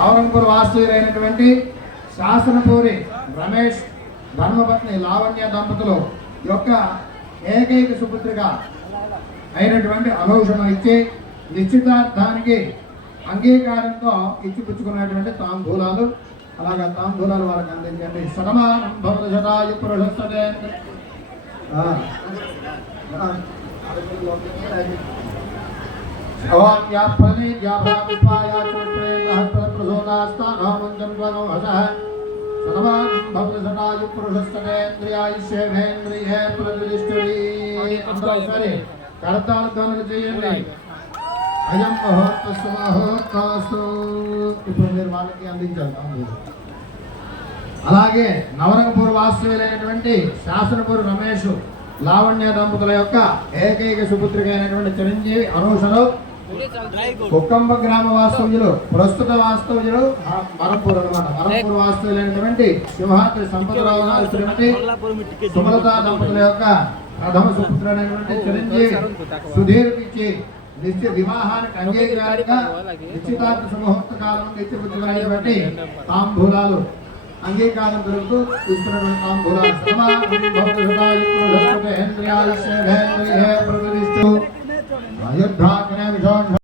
నవరంగపూర్ వాస్తవ్యులైనటువంటి శాసనపూరి రమేష్ ధర్మపత్ని లావణ్య దంపతులు యొక్క ఏకైక సుపుత్రిక అయినటువంటి అనౌషణం ఇచ్చి నిశ్చితార్థానికి అంగీకారంతో ఇచ్చిపుచ్చుకున్నటువంటి తాంబూలాలు, అలాగా తాంబూలాలు వారికి అందించండి. శతమానం భవతి శతాయు పురుషస్తతే కరతాళ ధ్వనులు చేయండి. అయం మహోత్తస్తు మహోత్తస్తు. ఇప్పుడు మీరు వాళ్ళకి అందించాలి తాంబూలం. అలాగే నవరంగపూర్ వాస్తవ్యులైనటువంటి శాసనపూర్ రమేష్ లావణ్య దంపతుల యొక్క ఏకైక సుపుత్రిక అయినటువంటి చిరంజీవి అనూషలు కుక్కంబ గ్రామ వాస్తవ్యులు, ప్రస్తుత వాస్తవ్యులు మరంపూర్ అనమాట. మరంపూర్ వాస్తవ్యులైనటువంటి సింహాద్రి సంపదరావు గారు శ్రీమతి సుమలత దంపతుల యొక్క ప్రథమ సుపుత్రుడైనటువంటి చిరంజీవి సుధీర్ ఇచ్చి నిత్య వివాహానికి అంగీకారంగా నిశ్చితార్థ సుముహూర్త కాలం నిత్యపుచ్చుకునేటువంటి తాంబూలాలు అంగీకారం దొరుకుతూ ఇస్తున్నటువంటి తాంబూలాలు